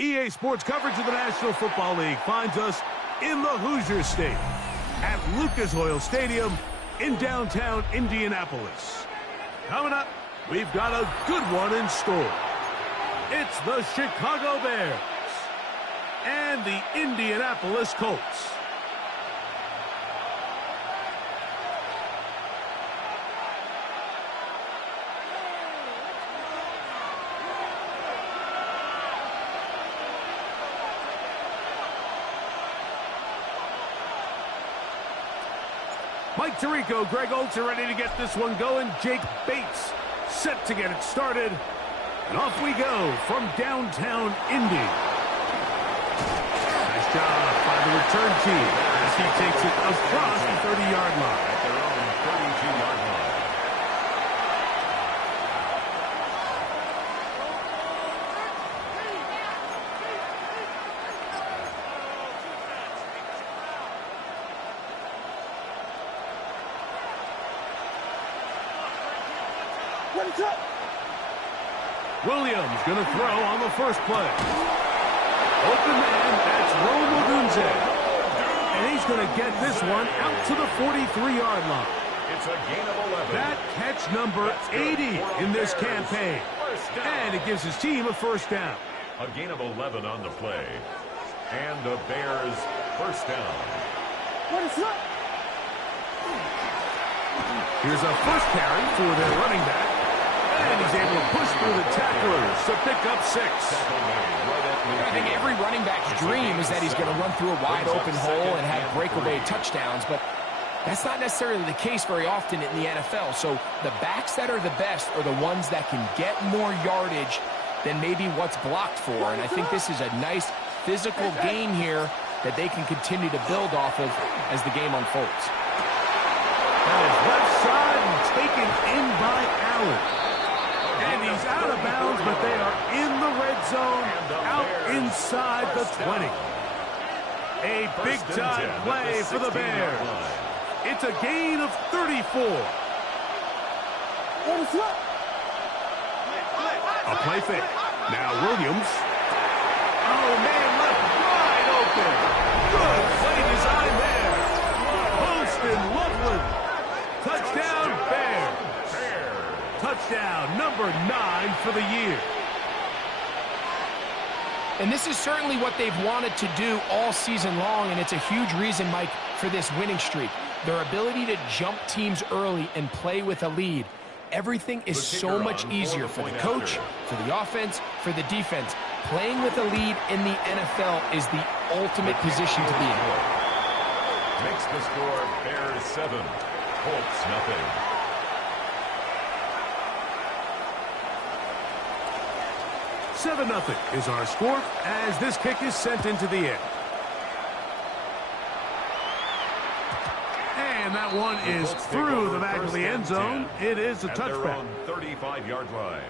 EA Sports coverage of the National Football League finds us in the Hoosier State at Lucas Oil Stadium in downtown Indianapolis. Coming up, we've got a good one in store. It's the Chicago Bears and the Indianapolis Colts. Mike Tirico, Greg Oates are ready to get this one going. Jake Bates set to get it started. And off we go from downtown Indy. Nice job by the return team as he takes it across the 30-yard line. At their own 32-yard line. Williams going to throw on the first play. Open man, that's Rome Odunze. And he's going to get this one out to the 43-yard line. It's a gain of 11. That catch number 80 in this campaign. And it gives his team a first down. A gain of 11 on the play. And the Bears first down. Here's a first carry for their running back. And he's able to push through the tacklers to pick up 6. I think every running back's dream is that he's going to run through a wide-open hole and have breakaway touchdowns, but that's not necessarily the case very often in the NFL. So the backs that are the best are the ones that can get more yardage than maybe what's blocked for, and I think this is a nice physical gain here that they can continue to build off of as the game unfolds. That is left side and taken in by Allen. And he's out of bounds, but they are in the red zone, out inside the 20. A big-time play for the Bears. It's a gain of 34. A play fake. Now Williams. Oh, man, left wide open. Good play design there. Poston Loveland. Touchdown, Bears. Touchdown number 9 for the year. And this is certainly what they've wanted to do all season long, and it's a huge reason, Mike, for this winning streak. Their ability to jump teams early and play with a lead. Everything is so much easier for the coach, for the offense, for the defense. Playing with a lead in the NFL is the ultimate position to be in. Makes the score Bears 7, Colts nothing. 7-0 is our score as this kick is sent into the air. And that one is through the back of the end zone. It is a touchback. 35-yard line.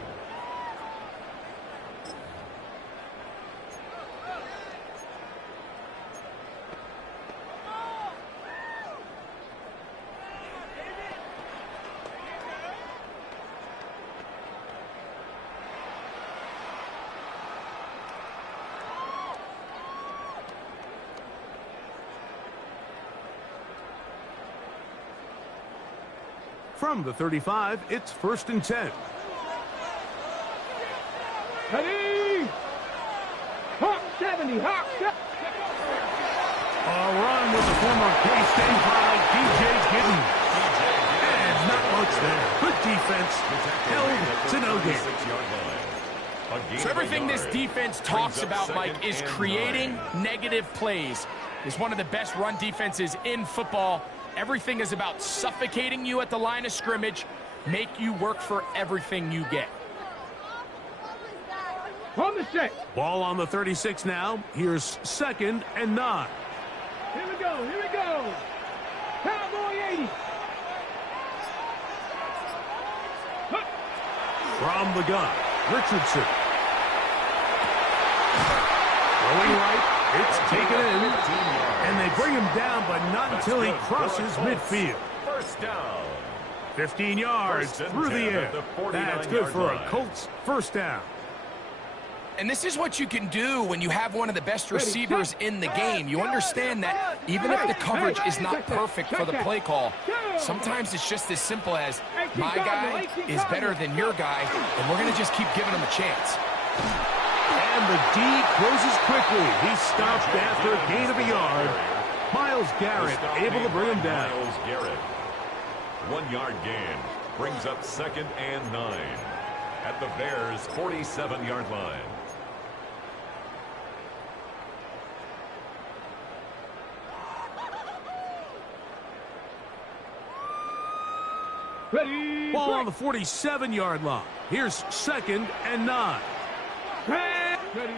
From the 35, it's 1st and 10. Ready! Hawk 70, Hawk 70. A run with the former K-State high, DJ Gidden. And not much there. Good defense, held to no gain. So everything this defense talks about, Mike, is creating negative plays. It's one of the best run defenses in football. Everything is about suffocating you at the line of scrimmage, make you work for everything you get. On the set. Ball on the 36 now. Here's 2nd and 9. Here we go. Here we go. Cowboy 80. From the gun, Richardson. Going right, it's taken in. And they bring him down, but not until he crosses midfield. First down. 15 yards through the air. That's good for a Colts first down. And this is what you can do when you have one of the best receivers in the game. You understand that even if the coverage is not perfect for the play call, sometimes it's just as simple as my guy is better than your guy, and we're going to just keep giving him a chance. And the D closes quickly. He stopped after a gain of a yard. Miles Garrett able to bring him down. Miles Garrett. 1 yard gain brings up 2nd and 9 at the Bears' 47-yard line. Ready. Ball on the 47-yard line. Here's 2nd and 9. Ready.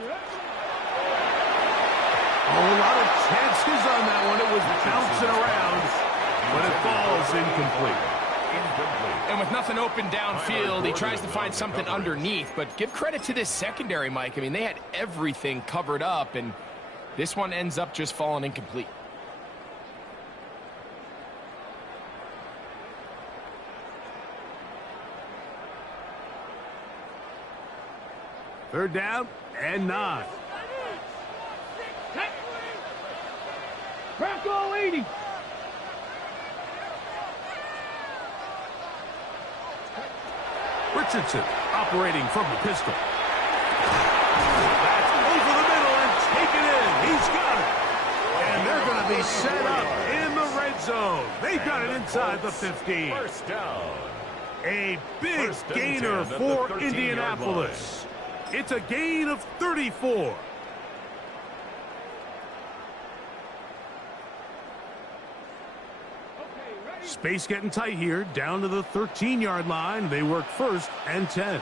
A lot of chances on that one. It was bouncing around, but it falls incomplete. And with nothing open downfield, he tries to find something underneath. But give credit to this secondary, Mike. I mean, they had everything covered up, and this one ends up just falling incomplete. Third down and 9. Bronco 80. Richardson operating from the pistol. That's over the middle and taken in. He's got it. And they're going to be set up in the red zone. They've got it inside the 15. First down. A big gainer for Indianapolis. It's a gain of 34. Space getting tight here, down to the 13-yard line. They work 1st and 10.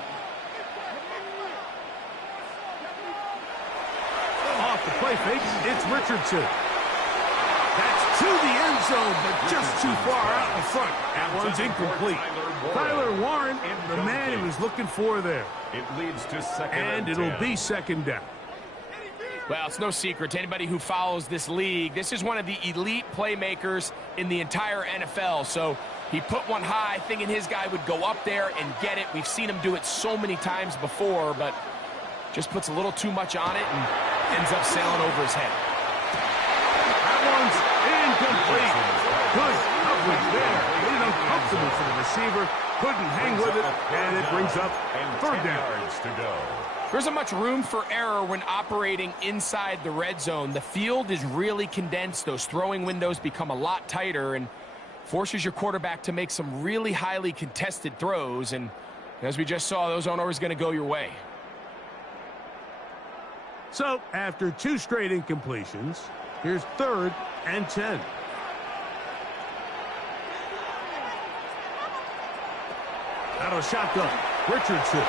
Off the play fake, it's Richardson. That's to the end zone, but just too far out in front. That one's incomplete. Tyler Warren, the man he was looking for there. It leads to 2nd And it'll be 2nd down. Well, it's no secret to anybody who follows this league. This is one of the elite playmakers in the entire NFL. So he put one high, thinking his guy would go up there and get it. We've seen him do it so many times before, but just puts a little too much on it and ends up sailing over his head. That one's incomplete. Good coverage there. Made it uncomfortable for the receiver. Couldn't hang with it, and it brings up 3rd down. Yards to go. There isn't much room for error when operating inside the red zone. The field is really condensed. Those throwing windows become a lot tighter and forces your quarterback to make some really highly contested throws. And as we just saw, those aren't always going to go your way. So, after 2 straight incompletions, here's 3rd and 10. Out of shotgun, Richardson.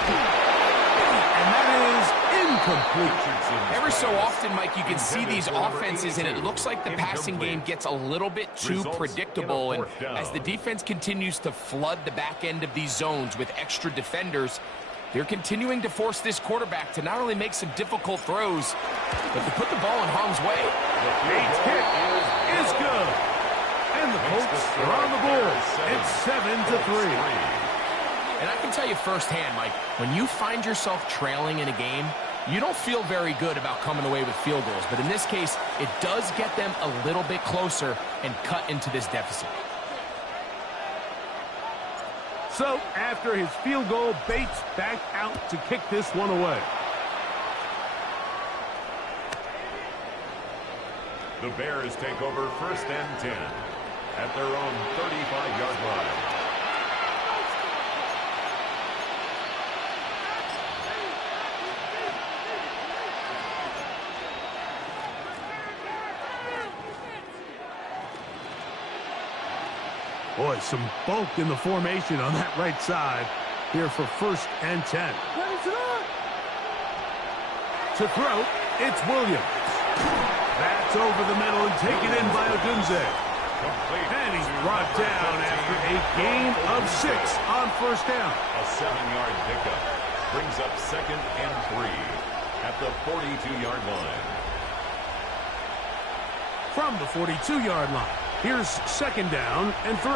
And that is incomplete. Every so often, Mike, you can see these offenses, and it looks like the passing game gets a little bit too predictable. And as the defense continues to flood the back end of these zones with extra defenders, they're continuing to force this quarterback to not only make some difficult throws, but to put the ball in harm's way. The Bates kick is good. And the Colts are on the board. It's 7-3. And I can tell you firsthand, Mike, when you find yourself trailing in a game, you don't feel very good about coming away with field goals. But in this case, it does get them a little bit closer and cut into this deficit. So, after his field goal, Bates back out to kick this one away. The Bears take over 1st and 10 at their own 35-yard line. Boy, some bulk in the formation on that right side here for 1st and 10. To throw, it's Williams. That's over the middle and taken in by Odunze. And he's brought down after a gain of 6 on first down. A 7-yard pickup brings up 2nd and 3 at the 42-yard line. From the 42-yard line, here's 2nd down and 3.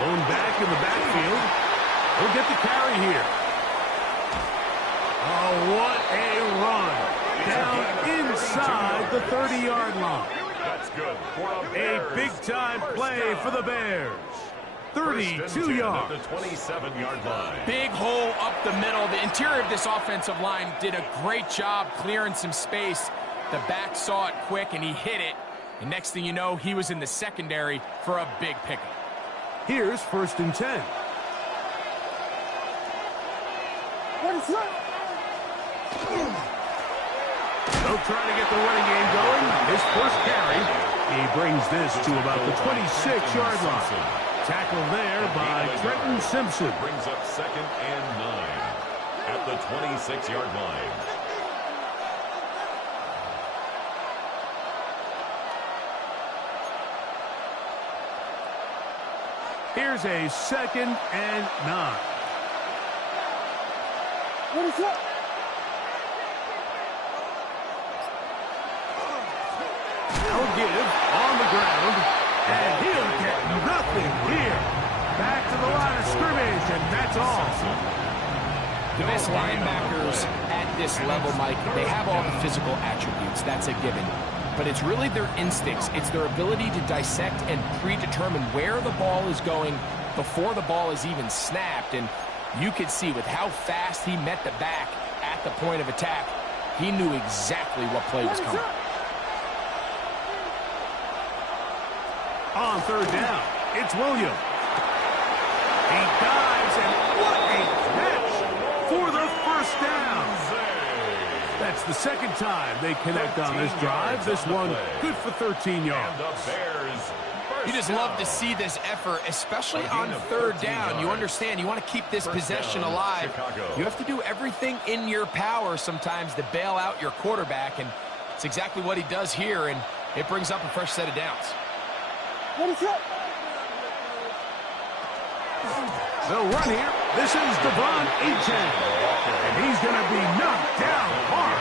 Lone back in the backfield. He'll get the carry here. Oh, what a run. Down inside the 30-yard line. That's good for a big-time play for the Bears. 32 yards. At the 27-yard line. Big hole up the middle. The interior of this offensive line did a great job clearing some space. The back saw it quick, and he hit it. And next thing you know, he was in the secondary for a big pickup. Here's 1st and 10. They'll try to get the running game going. His first carry, he brings this to about the 26-yard line. Tackled there by Trenton Simpson. Brings up 2nd and 9 at the 26-yard line. Here's a 2nd and 9. What is that? He'll give on the ground, and he'll get nothing here. Back to the line of scrimmage, and that's all. The best linebackers at this level, Mike, they have all the physical attributes. That's a given. But it's really their instincts. It's their ability to dissect and predetermine where the ball is going before the ball is even snapped. And you could see with how fast he met the back at the point of attack, he knew exactly what play was coming. On 3rd down, it's Williams. He dives, and what a catch for the first down. That's the 2nd time they connect on this drive. This one good for 13 yards. You just love to see this effort, especially on 3rd down. You understand, you want to keep this possession alive. You have to do everything in your power sometimes to bail out your quarterback, and it's exactly what he does here, and it brings up a fresh set of downs. What is that? They'll run here. This is Devon Achane. And he's going to be knocked down hard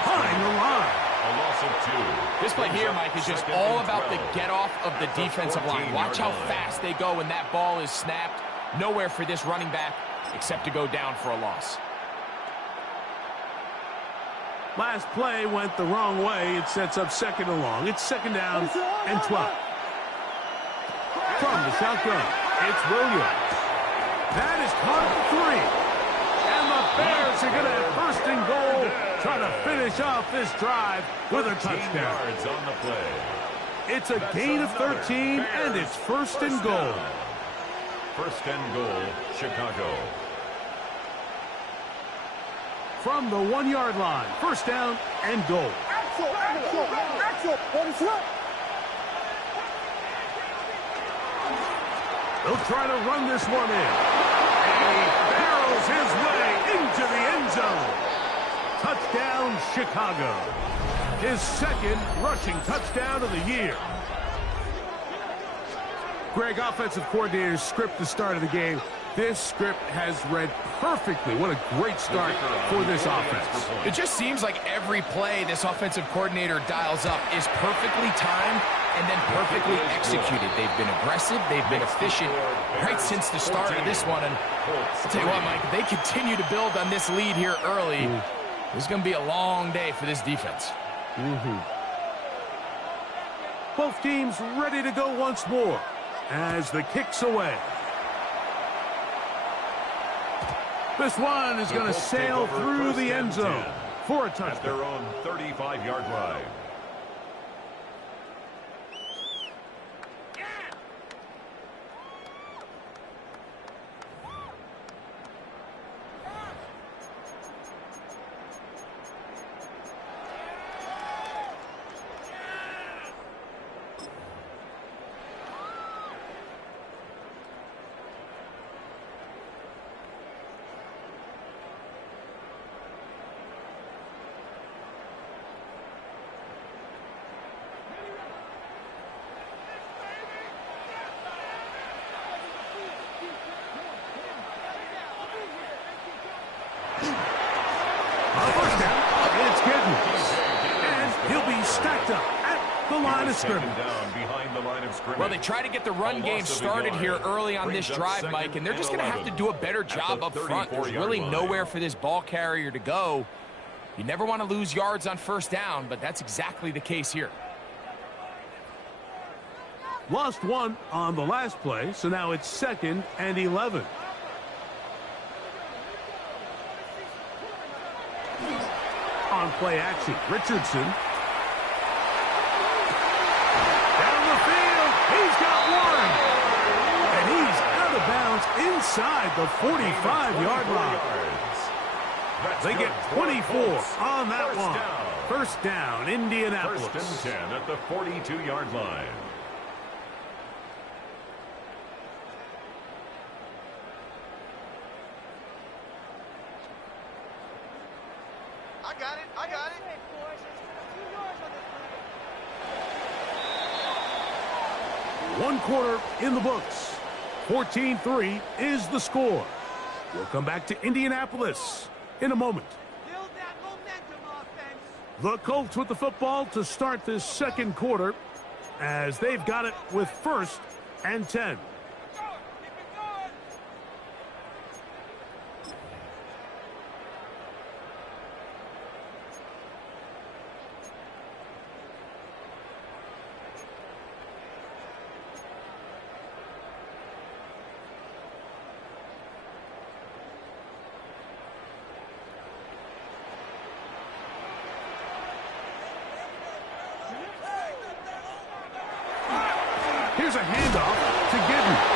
behind the line. A loss of 2. This play here, Mike, is just all about the get-off of the defensive line. Watch how fast they go when that ball is snapped. Nowhere for this running back except to go down for a loss. Last play went the wrong way. It sets up 2nd and long. It's 2nd down and 12. From the shotgun, it's Williams. That is caught for 3. And the Bears are going to have 1st and goal, trying to finish off this drive with a touchdown. Yards on the play. It's a gain of 13, and it's 1st and goal. 1st and goal, Chicago. From the 1-yard line, 1st down and goal. What is that? They'll try to run this one in. And he barrels his way into the end zone. Touchdown, Chicago. His 2nd rushing touchdown of the year. Greg, offensive coordinator's script the start of the game. This script has read perfectly. What a great start for this offense. It just seems like every play this offensive coordinator dials up is perfectly timed and then perfectly executed. They've been aggressive. They've been efficient right since the start of this one. And I'll tell you what, Mike, if they continue to build on this lead here early, this is going to be a long day for this defense. Both teams ready to go once more as the kick's away. This one is going to sail through the end zone for a touchdown. At their own 35-yard line. the line of scrimmage. Down behind the line of scrimmage. Well, they try to get the run game started here early on this drive, Mike, and they're just going to have to do a better job up front. There's really nowhere for this ball carrier to go. You never want to lose yards on first down, but that's exactly the case here. Lost one on the last play, so now it's 2nd and 11. On play action, Richardson. Down the field, he's got one. And he's out of bounds inside the 45-yard line. They get 24 on that one. First down, Indianapolis. First and 10 at the 42-yard line. I got it. 1 quarter in the books. 14-3 is the score. We'll come back to Indianapolis in a moment. Build that momentum, offense. The Colts with the football to start this second quarter as they've got it with 1st and 10. Here's a handoff to Giddens.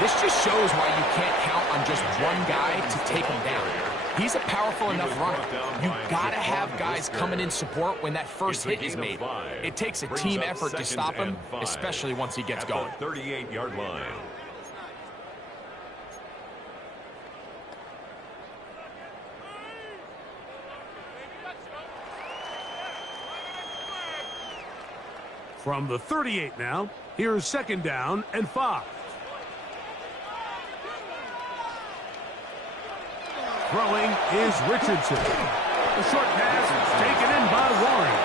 This just shows why you can't count on just one guy to take him down. He's a powerful enough runner. You've got to have guys coming in support when that first hit is made. It takes a team effort to stop him, especially once he gets going. 38-yard line. From the 38 now, here's 2nd down and 5. Throwing is Richardson. The short pass is taken in by Warren.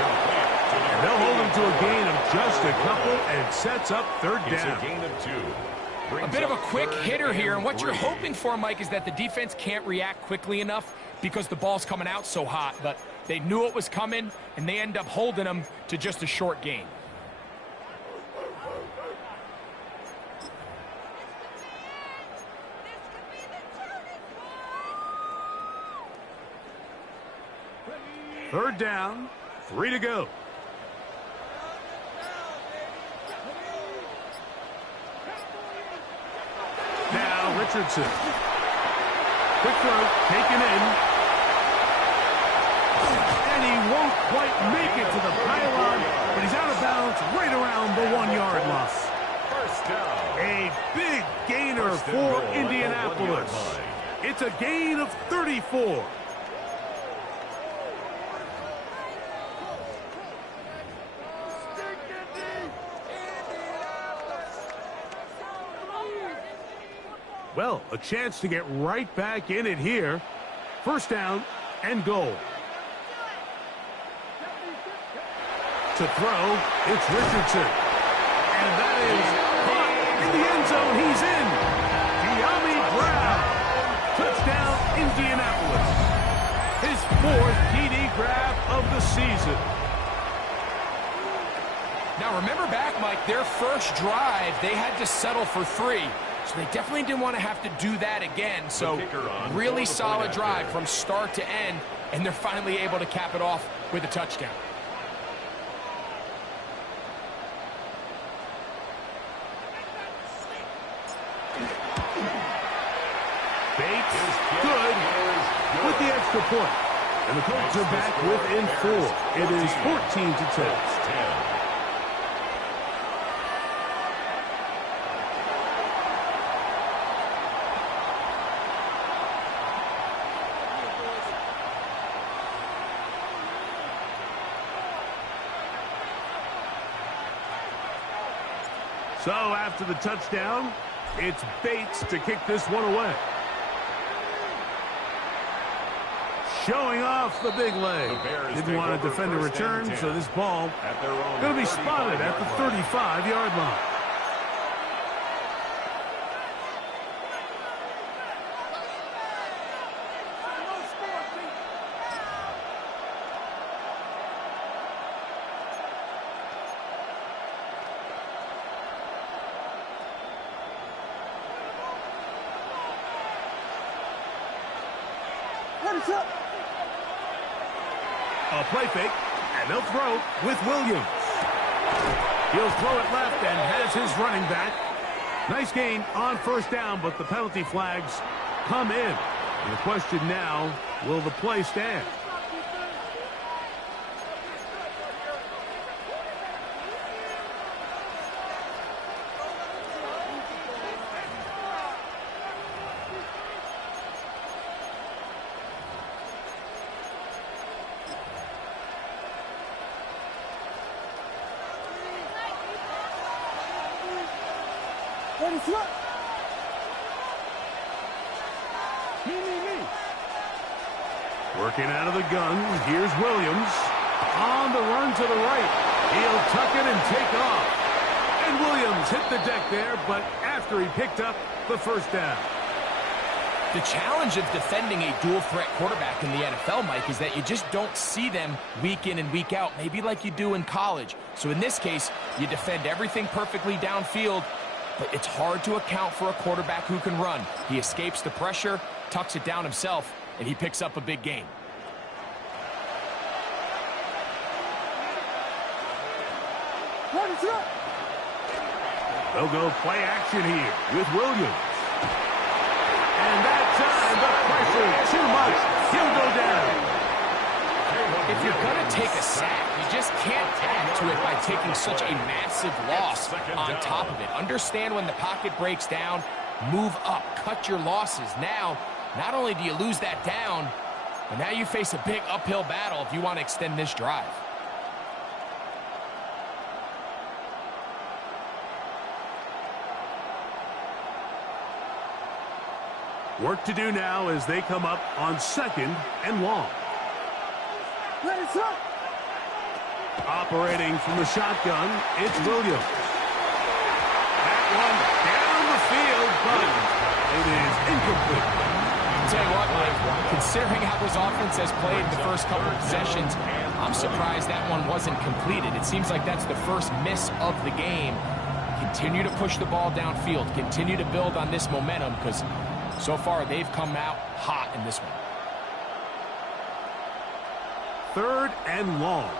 And they'll hold him to a gain of just a couple and sets up 3rd down. It's a gain of 2. A bit of a quick hitter here, and what you're hoping for, Mike, is that the defense can't react quickly enough because the ball's coming out so hot. But they knew it was coming, and they end up holding him to just a short gain. Third down, 3 to go. Now Richardson. Quick throw, taken in. And he won't quite make it to the pylon, but he's out of bounds right around the 1-yard line. First down. A big gainer for Indianapolis. It's a gain of 34. Well, a chance to get right back in it here. First down and goal. To throw, it's Richardson. And that is caught in the end zone. He's in. De'Ami Brown. Touchdown, Indianapolis. His 4th TD grab of the season. Now, remember back, Mike, their first drive, they had to settle for 3. So they definitely didn't want to have to do that again. So really solid drive from start to end, and they're finally able to cap it off with a touchdown. Bates, good with the extra point. And the Colts are back within 4. It is 14-10. So after the touchdown, it's Bates to kick this one away. Showing off the big leg. Didn't want to defend a return, so this ball going to be spotted at the 35-yard line. A play fake, and they'll throw with Williams. He'll throw it left and has his running back. Nice gain on first down, but the penalty flags come in. And the question now, will the play stand? Working out of the gun, here's Williams. On the run to the right. He'll tuck it and take off. And Williams hit the deck there, but after he picked up the first down. The challenge of defending a dual-threat quarterback in the NFL, Mike, is that you just don't see them week in and week out, maybe like you do in college. So in this case, you defend everything perfectly downfield, but it's hard to account for a quarterback who can run. He escapes the pressure, tucks it down himself, and he picks up a big gain. They'll go play action here with Williams. And that time, the pressure too much. He'll go down. If you're going to take a sack, you just can't add to it by taking such a massive loss on top of it. Understand when the pocket breaks down, move up, cut your losses. Now, not only do you lose that down, but now you face a big uphill battle if you want to extend this drive. Work to do now as they come up on second and long. Operating from the shotgun, it's Williams. That one down the field, but it is incomplete. I'll tell you what, Mike, considering how this offense has played the first couple of possessions, I'm surprised that one wasn't completed. It seems like that's the first miss of the game. Continue to push the ball downfield. Continue to build on this momentum because so far they've come out hot in this one. Third and long.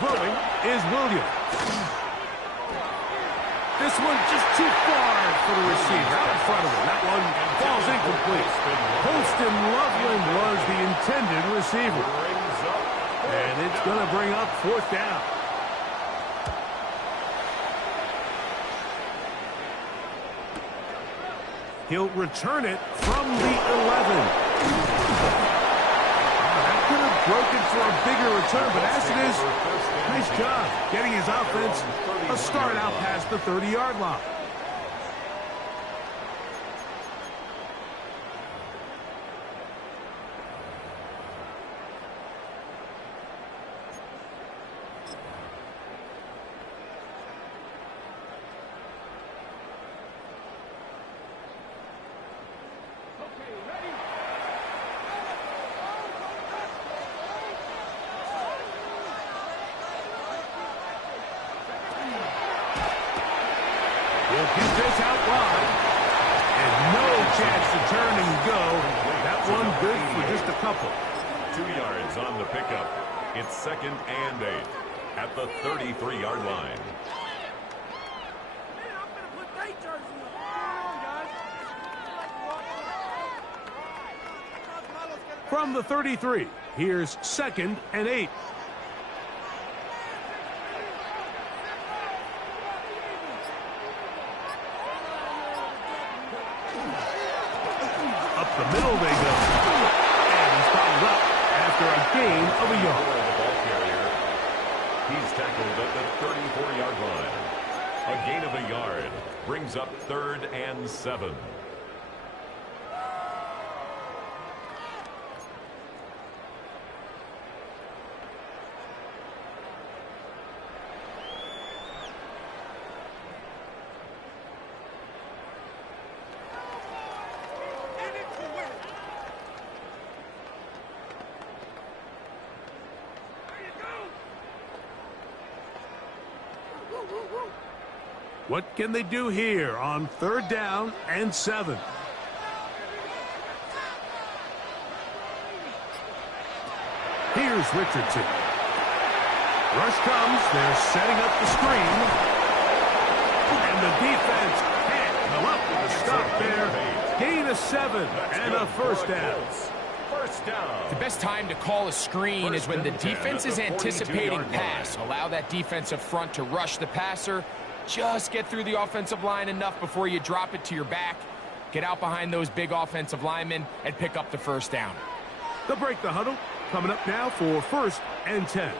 Throwing is Williams. This one just too far for the receiver. Out in front of him. That one falls incomplete. Holston Loveland was the intended receiver. And it's going to bring up fourth down. He'll return it from the 11. That could have broken for a bigger return, but as it is, nice job getting his offense a start out past the 30-yard line. He'll get this out wide. And no chance to turn and go. That one good for just a couple. 2 yards on the pickup. It's second and 8 at the 33-yard line. From the 33, here's second and 8. Up the middle they go. And he's fouled up after a gain of a yard. He's tackled at the 34-yard line. A gain of a yard brings up 3rd and 7. What can they do here on 3rd down and 7? Here's Richardson. Rush comes. They're setting up the screen. And the defense can't come up with a stop there. Gain of 7 and a first down. The best time to call a screen is when the defense is anticipating pass. Allow that defensive front to rush the passer. Just get through the offensive line enough before you drop it to your back. Get out behind those big offensive linemen and pick up the first down. They'll break the huddle. Coming up now for 1st and 10.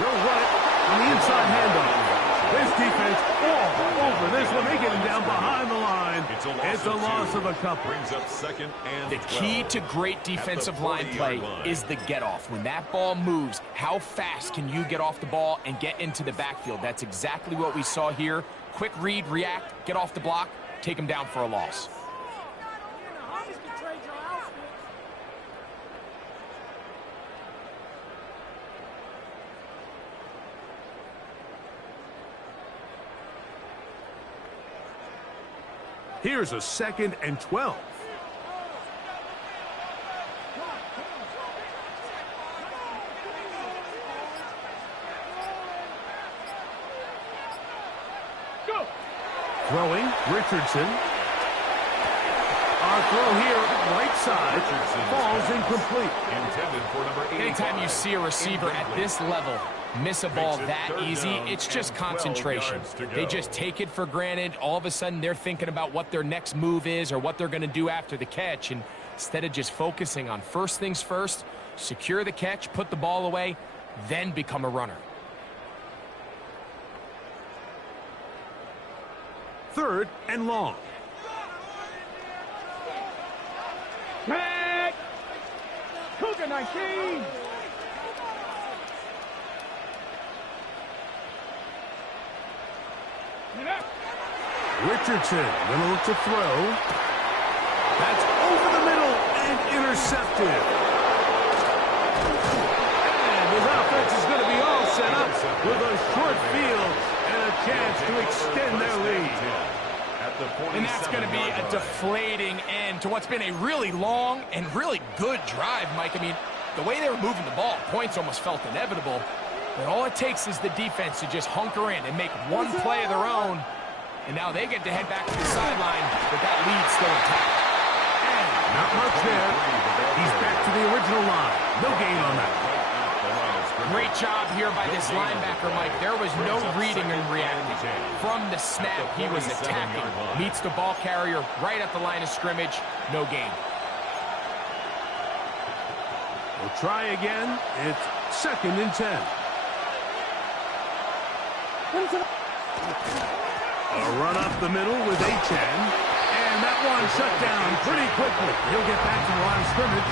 They'll run it on the inside handoff. This defense all over this one. They get him down behind the line. It's a loss of a couple. Brings up 2nd and 12. The key to great defensive line play is the get-off. When that ball moves, how fast can you get off the ball and get into the backfield? That's exactly what we saw here. Quick read, react, get off the block, take him down for a loss. Here's a 2nd and 12. Go. Throwing, Richardson. Our throw here, right side, falls incomplete. Intended for number 85. Anytime you see a receiver at this level miss a ball that easy, it's just concentration. They just take it for granted. All of a sudden, they're thinking about what their next move is or what they're going to do after the catch. And instead of just focusing on first things first, secure the catch, put the ball away, then become a runner. 3rd and long. Back. Cougar 19. Richardson gonna look to throw. That's over the middle and intercepted. And his offense is going to be all set up with a short field and a chance to extend their lead. And that's going to be a deflating end to what's been a really long and really good drive, Mike. I mean, the way they were moving the ball, points almost felt inevitable. But all it takes is the defense to just hunker in and make one play of their own. And now they get to head back to the sideline, but that lead's still intact. And not much there. He's back to the original line. No gain on that. Great job here by this linebacker, Mike. There was no reading and reacting. From the snap, he was attacking. Meets the ball carrier right at the line of scrimmage. No gain. We'll try again. It's 2nd and 10. A run up the middle with Achan. And that one shut down pretty quickly. He'll get back to the line of scrimmage.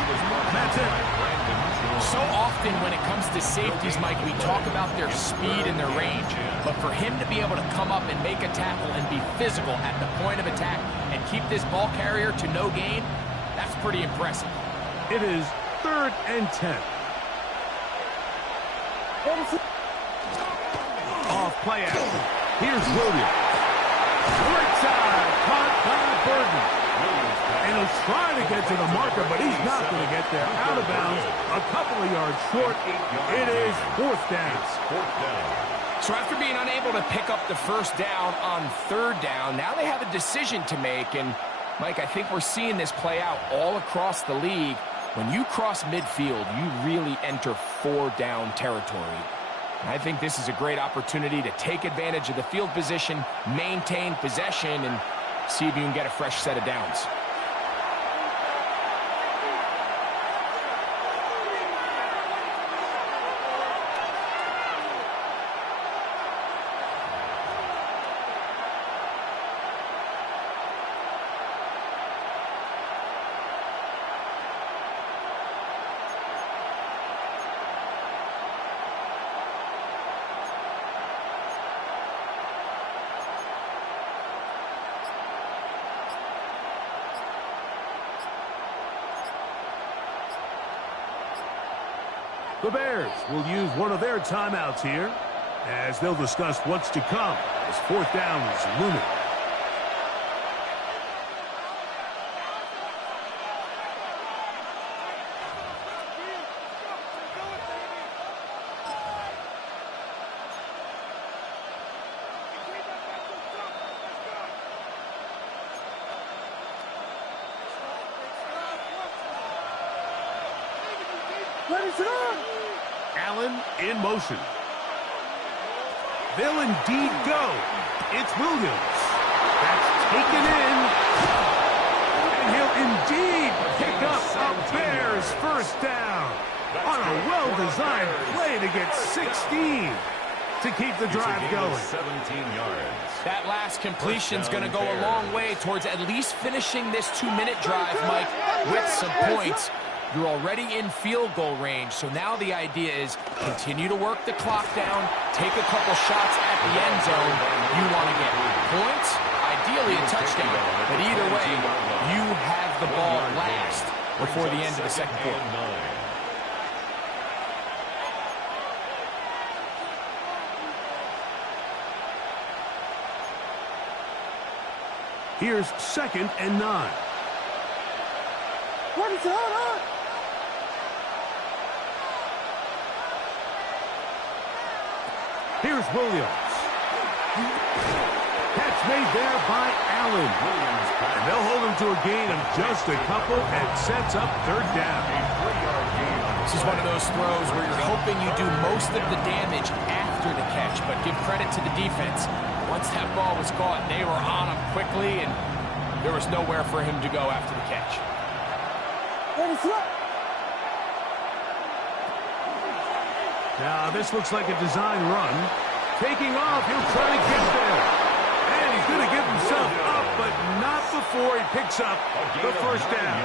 That's it. So often when it comes to safeties, Mike, we talk about their speed and their range. But for him to be able to come up and make a tackle and be physical at the point of attack and keep this ball carrier to no gain, that's pretty impressive. It is 3rd and 10. Off play action. Here's Williams. Right side, caught by Burton. And he'll try to get to the marker, but he's not going to get there. Out of bounds, a couple of yards short. It is 4th down. So after being unable to pick up the first down on 3rd down, now they have a decision to make. And, Mike, I think we're seeing this play out all across the league. When you cross midfield, you really enter 4-down territory. I think this is a great opportunity to take advantage of the field position, maintain possession, and see if you can get a fresh set of downs. The Bears will use one of their timeouts here as they'll discuss what's to come as fourth down is looming. Allen in motion. They'll indeed go. It's Williams. That's taken in. And he'll indeed pick up a Bears first down on a well-designed play to get 16 to keep the drive going. 17 yards. That last completion's going to go a long way towards at least finishing this 2-minute drive, Mike, with some points. You're already in field goal range, so now the idea is continue to work the clock down, take a couple shots at the end zone. You want to get points, ideally a touchdown, but either way, you have the ball last before the end of the second quarter. Here's 2nd and 9. What is on? Here's Williams. Catch made there by Allen. And they'll hold him to a gain of just a couple and sets up 3rd down. This is one of those throws where you're hoping you do most of the damage after the catch, but give credit to the defense. Once that ball was caught, they were on him quickly, and there was nowhere for him to go after the catch. Now, this looks like a design run. Taking off, he'll try to get there. And he's going to give himself up, but not before he picks up the first down.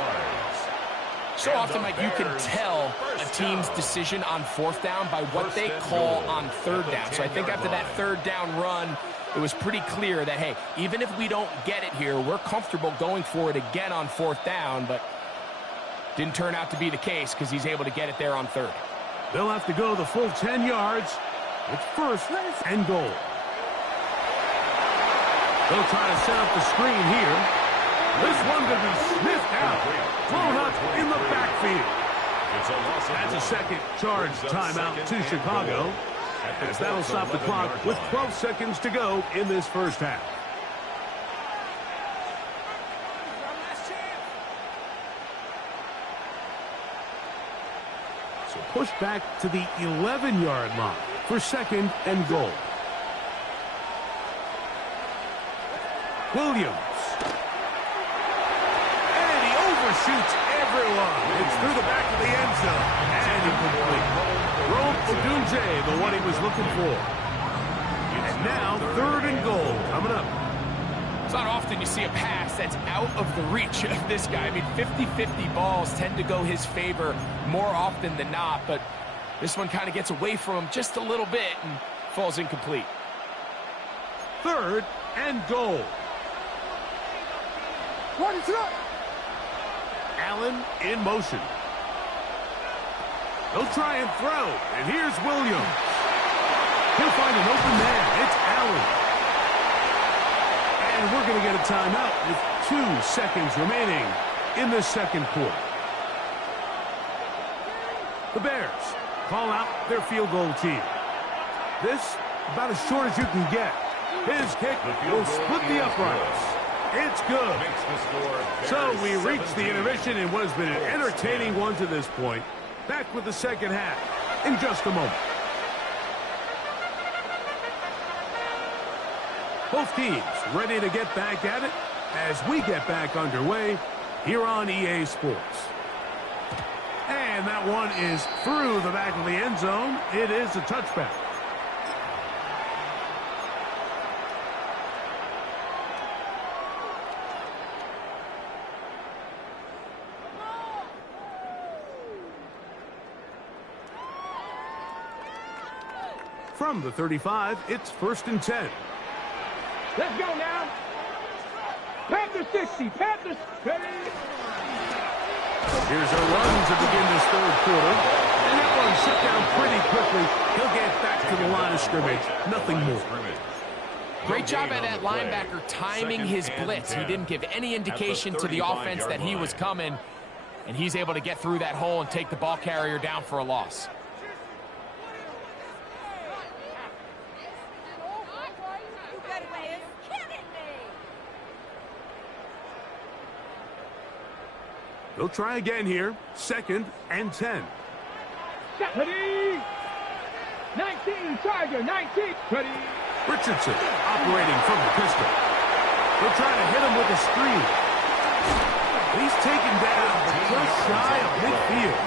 So often, Mike, you can tell a team's decision on 4th down by what they call on 3rd down. So I think after that 3rd down run, it was pretty clear that, hey, even if we don't get it here, we're comfortable going for it again on 4th down, but didn't turn out to be the case because he's able to get it there on 3rd. They'll have to go the full 10 yards. It's 1st and goal. They'll try to set up the screen here. This one to be sniffed out. Thrown up in the backfield. That's a second charge timeout to Chicago, as that'll stop the clock with 12 seconds to go in this first half. So push back to the 11-yard line for 2nd and goal. Williams. And he overshoots everyone. It's through the back of the end zone. And incomplete. Rome Odunze, the one he was looking for. And now 3rd and goal coming up. It's not often you see a pass that's out of the reach of this guy. I mean, 50-50 balls tend to go his favor more often than not, but this one kind of gets away from him just a little bit and falls incomplete. 3rd and goal. What is up? Allen in motion. They'll try and throw, and here's Williams. He'll find an open man. It's Allen. And we're going to get a timeout with 2 seconds remaining in the second quarter. The Bears call out their field goal team. This, about as short as you can get. His kick will split the uprights. It's good. So we reach the intermission in what has been an entertaining one to this point. Back with the second half in just a moment. Both teams ready to get back at it as we get back underway here on EA Sports. And that one is through the back of the end zone. It is a touchback. From the 35, it's 1st and 10. Let's go now. Panthers 60. Panthers ready. Here's a run to begin this 3rd quarter. And that Well, he's shut down pretty quickly. He'll get back to the line of scrimmage. Nothing more. Great job by that linebacker timing his blitz. He didn't give any indication to the offense that he was coming, and he's able to get through that hole and take the ball carrier down for a loss. They'll try again here. 2nd and 10. Ready? 19, Tiger, 19. Ready? Richardson operating from the pistol. They'll try to hit him with a screen. He's taken down, but just shy of midfield.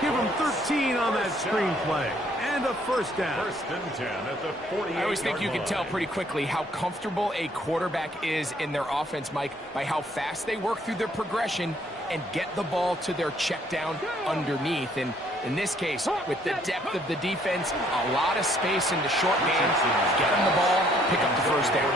Give him 13 on that screen play. And a first down. 1st and 10 at the 48-yard line. I always think you can tell pretty quickly how comfortable a quarterback is in their offense, Mike, by how fast they work through their progression and get the ball to their check down underneath. And in this case, with the depth of the defense, a lot of space in the short game, get them the ball, pick up the first down.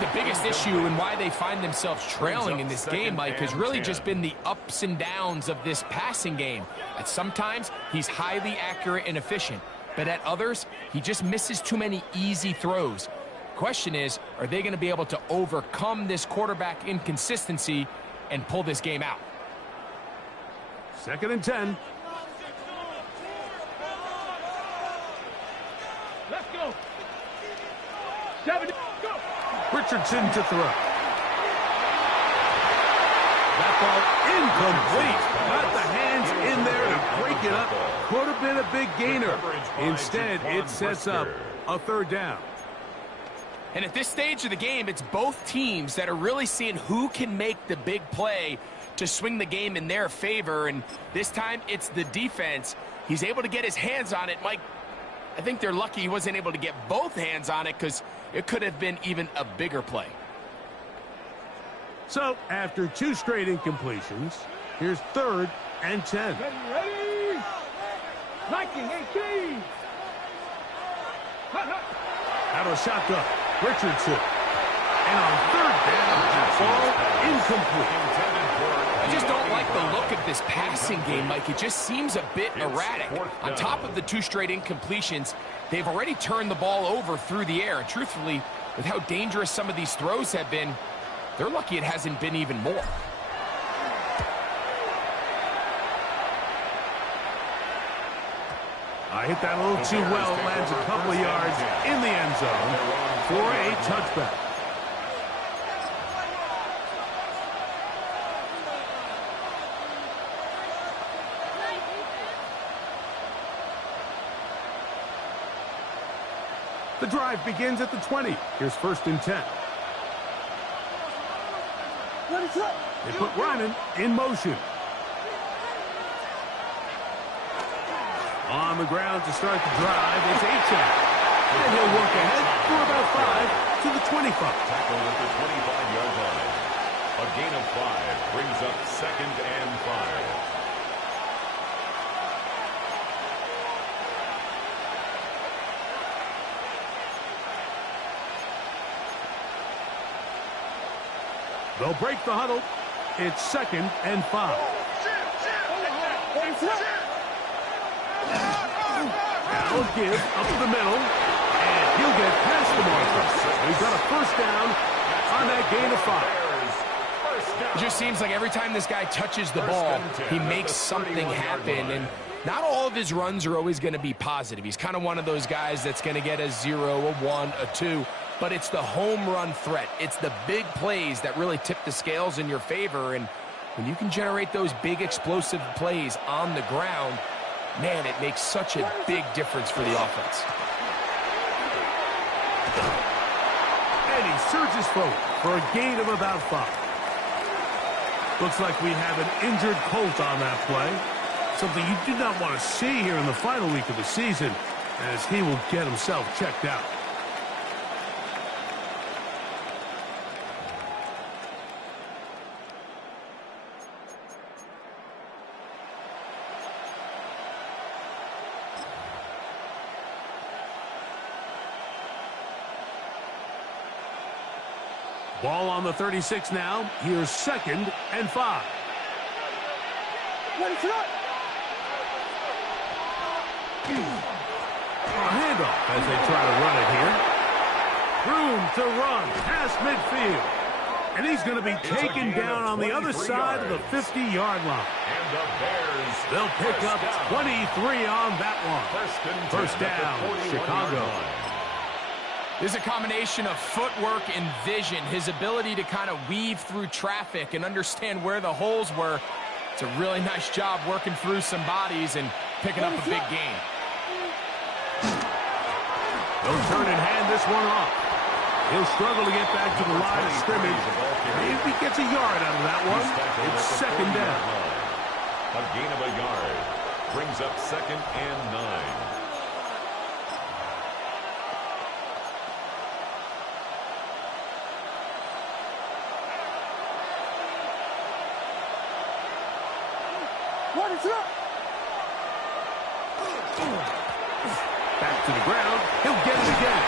The biggest issue and why they find themselves trailing in this game, Mike, has really just been the ups and downs of this passing game. At sometimes, he's highly accurate and efficient, but at others, he just misses too many easy throws. Question is, are they going to be able to overcome this quarterback inconsistency and pull this game out? 2nd and 10. Let's go. 7, go. Richardson to throw. That ball incomplete. Got the hands in there to break it up. Could have been a big gainer. Instead, it sets up a 3rd down. And at this stage of the game, it's both teams that are really seeing who can make the big play to swing the game in their favor. And this time, it's the defense. He's able to get his hands on it. Mike, I think they're lucky he wasn't able to get both hands on it because it could have been even a bigger play. So, after 2 straight incompletions, here's 3rd and 10. Ready? 19, 18. Out of a shotgun, Richardson. And on 3rd down, ball incomplete. I just don't like the look of this passing game, Mike. It just seems a bit erratic. On top of the 2 straight incompletions, they've already turned the ball over through the air. And truthfully, with how dangerous some of these throws have been, they're lucky it hasn't been even more. I hit that a little too well. Lands a couple of yards in the end zone for a touchback. The drive begins at the 20. Here's 1st and 10. They put Ryman in motion. On the ground to start the drive, it's Achane. And he'll work ahead for about 5 to the 25. Tackled at the 25-yard line. A gain of 5 brings up 2nd and 5. They'll break the huddle. It's 2nd and 5. Now give up the middle, and he'll get past the marker. He's got a 1st down on that gain of 5. It just seems like every time this guy touches the ball, he makes something happen, and not all of his runs are always going to be positive. He's kind of one of those guys that's going to get a 0, a 1, a 2, but it's the home run threat. It's the big plays that really tip the scales in your favor, and when you can generate those big explosive plays on the ground, man, it makes such a big difference for the offense. And he surges forward for a gain of about 5. Looks like we have an injured Colt on that play. Something you do not want to see here in the final week of the season, as he will get himself checked out. Ball on the 36 now. Here's 2nd and 5. handoff as they try to run it here. Room to run past midfield. And he's going to be taken down on the other side of the 50-yard line. And the Bears, they'll pick up 23 on that one. First down, Chicago. There's a combination of footwork and vision, his ability to kind of weave through traffic and understand where the holes were. It's a really nice job working through some bodies and picking up a big gain. They'll turn and hand this one off. He'll struggle to get back to the line of scrimmage. Maybe he gets a yard out of that one. It's second down. A gain of a yard brings up 2nd and 9. What is up? Back to the ground. He'll get it again.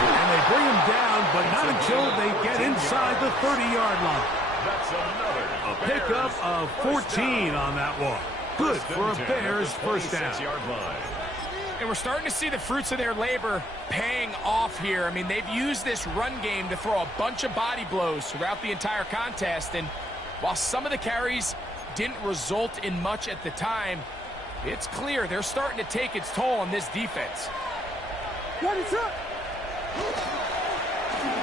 And they bring him down, but not until they get inside the 30-yard line. That's another. A pickup of 14 on that one. Good for a Bears first down. And we're starting to see the fruits of their labor paying off here. I mean, they've used this run game to throw a bunch of body blows throughout the entire contest. And while some of the carries didn't result in much at the time, it's clear they're starting to take its toll on this defense. What is up?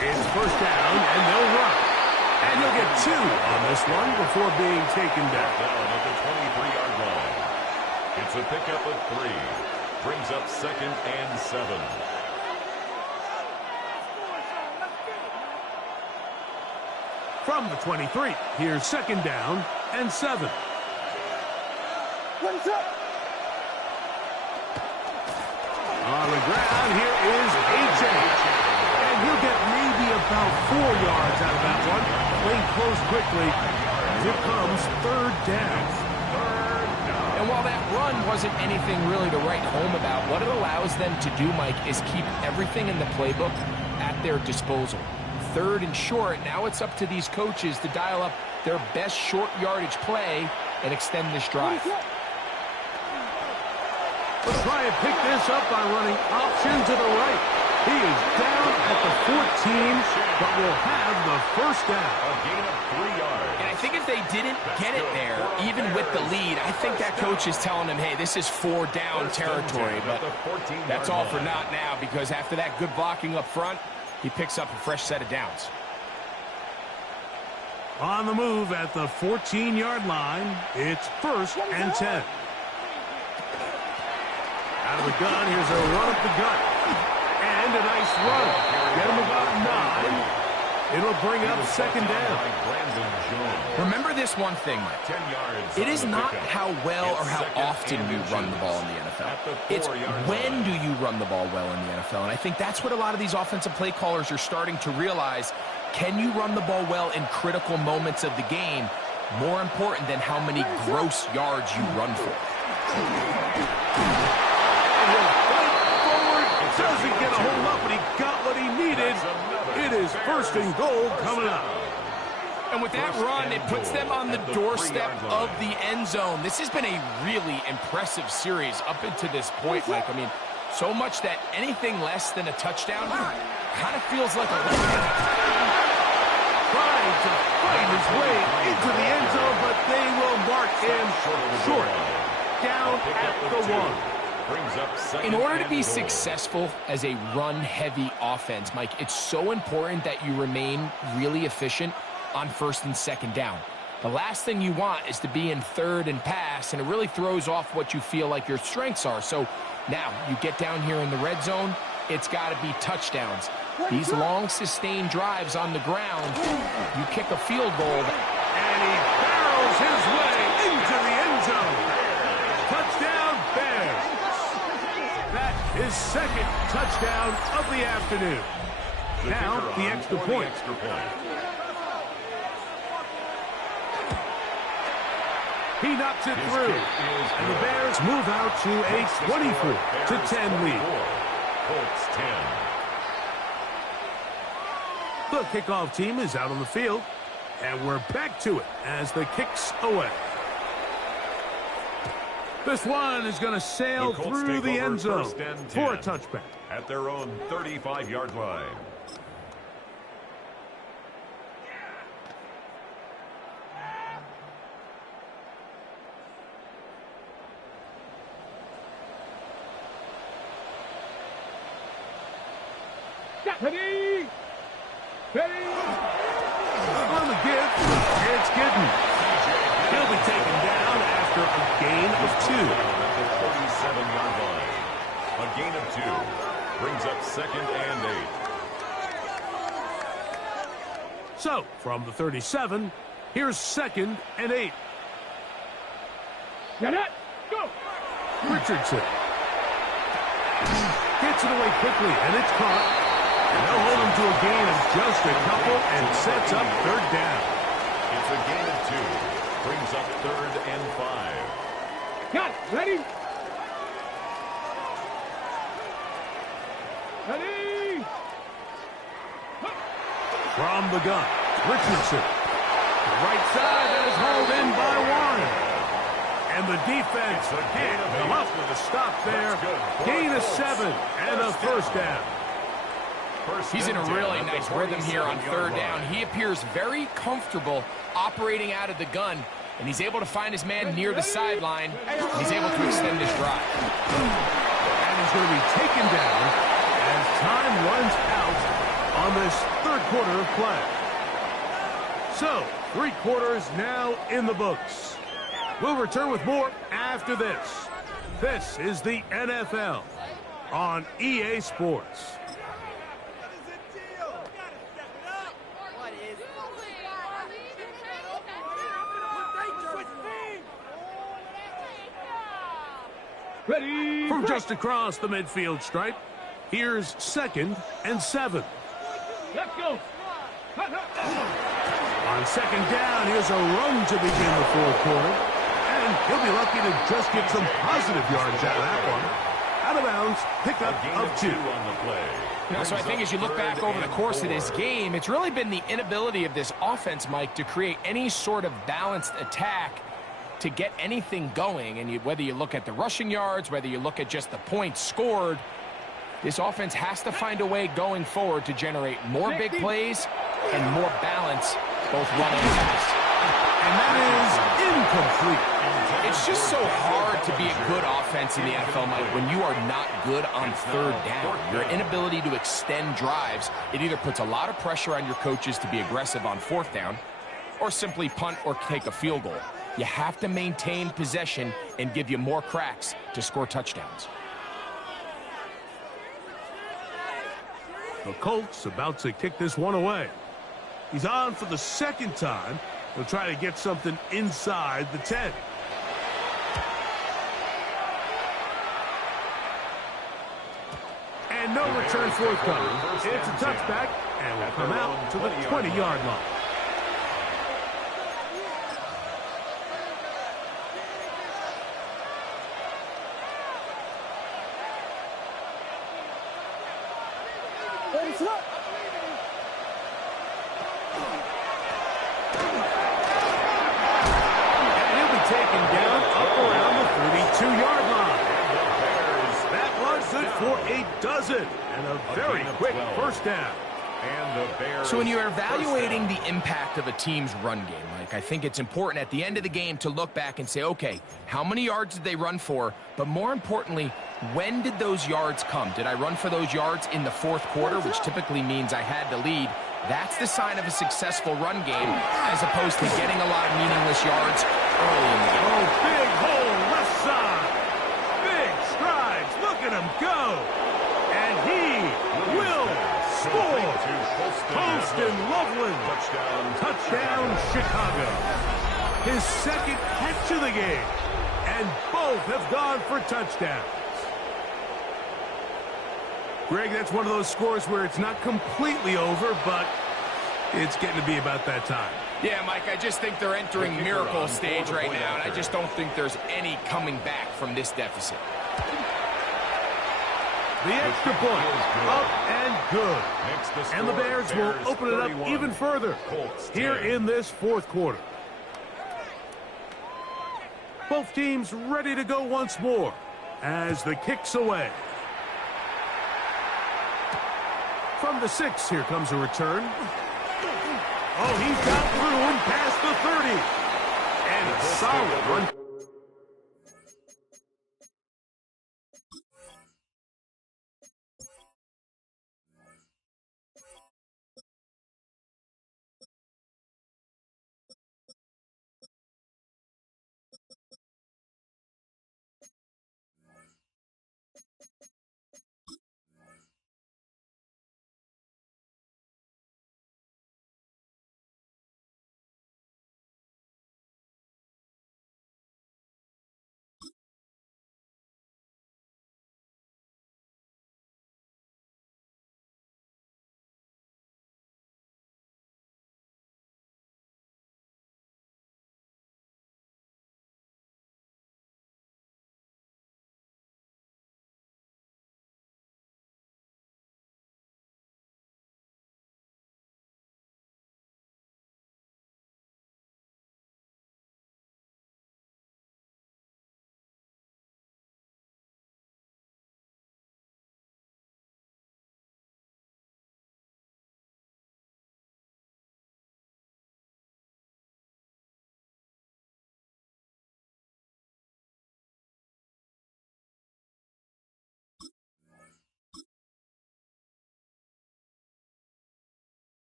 It's first down, and they'll run. And he'll get 2 on this one before being taken down. Down at the 23-yard line. It's a pickup of 3. Brings up 2nd and 7. From the 23, here's 2nd down and 7. What is up? On the ground, here is A.J. And he'll get maybe about 4 yards out of that one. Playing close quickly. Here comes 3rd down. And while that run wasn't anything really to write home about, what it allows them to do, Mike, is keep everything in the playbook at their disposal. 3rd and short, now it's up to these coaches to dial up their best short yardage play and extend this drive. Let's try and pick this up by running option to the right. He is down at the 14, but will have the first down. A gain of 3 yards. And I think if they didn't get it there, even with the lead, I think that coach is telling them, hey, this is 4 down territory. But that's all for naught now, because after that good blocking up front, he picks up a fresh set of downs. On the move at the 14-yard line, it's 1st and 10. Out of the gun, here's a run up the gut. And a nice run. Get him about 9. It'll bring up 2nd down. Remember this one thing, Mike. 10 yards. It is not how well or how often you run the ball in the NFL. It's when do you run the ball well in the NFL. And I think that's what a lot of these offensive play callers are starting to realize. Can you run the ball well in critical moments of the game? More important than how many gross yards you run for. Doesn't get a whole lot, but he got what he needed. It is 1st and goal coming up. And with that run, it puts them on the doorstep of the end zone. This has been a really impressive series up until this point, Mike. I mean, so much that anything less than a touchdown kind of feels like a letdown. Trying to fight his way into the end zone, but they will mark him short. Down at the 1. In order to be successful as a run-heavy offense, Mike, it's so important that you remain really efficient on 1st and 2nd down. The last thing you want is to be in 3rd and pass, and it really throws off what you feel like your strengths are. So now you get down here in the red zone, it's got to be touchdowns. These long, sustained drives on the ground, you kick a field goal. And he barrels his way into the end zone. Touchdown, Bears. That is 2nd touchdown of the afternoon. Now the extra point. He knocks it through. And the Bears move out to a 24-10 lead. Colts 10. The kickoff team is out on the field. And we're back to it as the kick's away. This one is going to sail through the end zone for a touchback. at their own 35-yard line. Ready! Ready! On the give, it's Gidden. He'll be taken down after a gain of 2. At the 37-yard line. A gain of 2 brings up 2nd and 8. So, from the 37, here's 2nd and 8. Get it! Go! Richardson gets it away quickly, and it's caught. And they'll hold him to a gain of just a couple and sets up 3rd down. It's a gain of 2. Brings up 3rd and 5. Got it! Ready? Ready! From the gun, Richardson. The right side is hauled in by Warren. And the defense can't come up with a stop there. Gain of 7 and a 1st down. He's in a really nice rhythm here on 3rd down. He appears very comfortable operating out of the gun, and he's able to find his man near the sideline. He's able to extend his drive. And he's going to be taken down as time runs out on this 3rd quarter of play. So, 3 quarters now in the books. We'll return with more after this. This is the NFL on EA Sports. Ready! From just across the midfield stripe, here's 2nd and 7. Let's go! On 2nd down, here's a run to begin the 4th quarter. And he'll be lucky to just get some positive yards out of that one. Out of bounds, pickup of 2 on the play. So I think as you look back over the course of this game, it's really been the inability of this offense, Mike, to create any sort of balanced attack to get anything going. And whether you look at the rushing yards, whether you look at just the points scored, this offense has to find a way going forward to generate more big plays and more balance, both run and pass. And that is incomplete. It's just so hard to be a good offense in the NFL, Mike, when you are not good on 3rd down. Your inability to extend drives, it either puts a lot of pressure on your coaches to be aggressive on 4th down or simply punt or take a field goal. You have to maintain possession and give you more cracks to score touchdowns. The Colts about to kick this one away. He's on for the 2nd time. He'll try to get something inside the 10. And no return forthcoming. It's a touchback, and will come out to the 20-yard line. And a very quick 1st down. So when you're evaluating the impact of a team's run game, Mike, I think it's important at the end of the game to look back and say, okay, how many yards did they run for? But more importantly, when did those yards come? Did I run for those yards in the 4th quarter, which typically means I had to lead? That's the sign of a successful run game, as opposed to getting a lot of meaningless yards early in the game. Oh, big hole left side. Big strides. Look at him go. And he will score. Poston Loveland. Touchdown, Chicago. His 2nd catch of the game. And both have gone for touchdowns. Greg, that's one of those scores where it's not completely over, but it's getting to be about that time. Yeah, Mike, I just think they're entering miracle stage right now, and I just don't think there's any coming back from this deficit. The extra point, up and good. And the Bears will open it up even further here in this 4th quarter. Both teams ready to go once more as the kick's away. From the 6, here comes a return. Oh, he's got through and past the 30. And a solid run.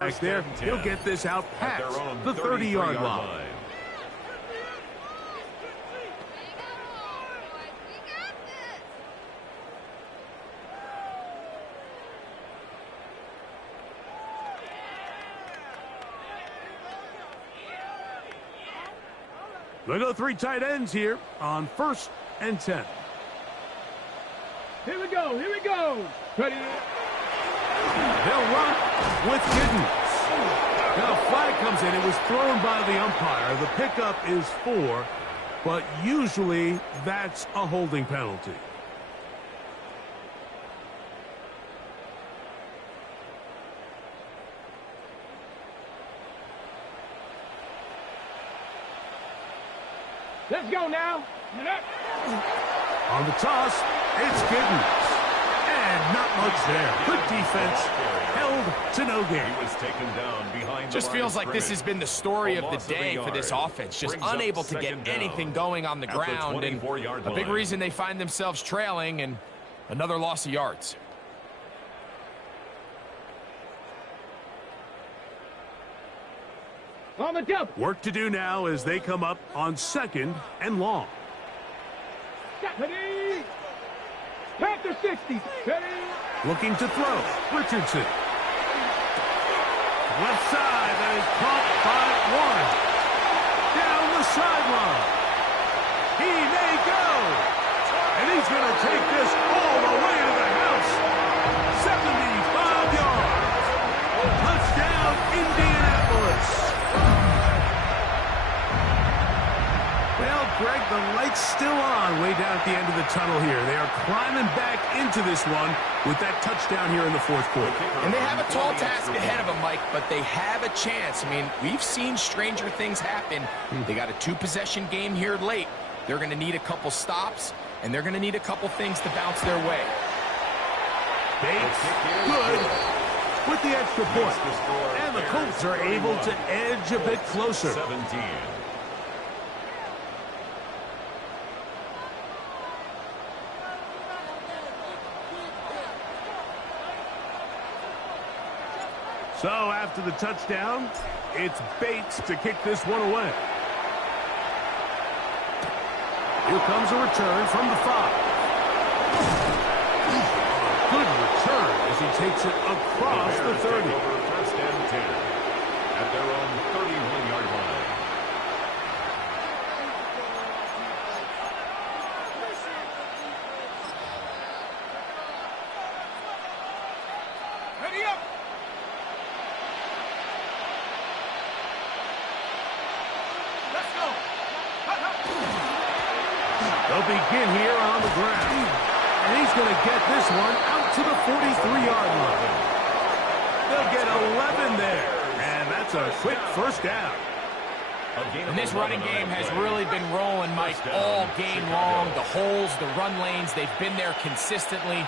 Back there, he'll get this out past the 30-yard line. They go 3 tight ends here on 1st and 10. Here we go. Here we go. Ready. They'll run with Giddens. Now a flag comes in. It was thrown by the umpire. The pickup is 4, but usually that's a holding penalty. Let's go now. On the toss, it's Giddens. And not much there. Good defense. Held to no gain. He was taken down behind. Just feels like this has been the story of the day for this offense. Just unable to get anything going on the ground. And a big reason they find themselves trailing and another loss of yards. On the jump. Work to do now as they come up on 2nd and long. Ready. Panther 60. Ready. Looking to throw. Richardson. Left side, that is caught by 1. Down the sideline. He may go. And he's going to take this all the way to the house. 75 yards. Touchdown, Indianapolis. Well, Greg, the light's still on way down at the end of the tunnel here. They are climbing back into this one with that touchdown here in the 4th quarter. And they have a tall task ahead of them, Mike, but they have a chance. I mean, we've seen stranger things happen. They got a 2-possession game here late. They're going to need a couple stops, and they're going to need a couple things to bounce their way. Bates, good, with the extra point. And the Colts are able to edge a bit closer. 17. So after the touchdown, it's Bates to kick this one away. Here comes a return from the 5. takes it across the 30. First and 10 at their own 31-yard line. Ready up! Let's go! They'll begin here on the ground. And he's going to get this one out to the 43-yard line. They'll get 11 there. And that's a quick first down. And this running game has really been rolling, Mike, all game long. The holes, the run lanes, they've been there consistently.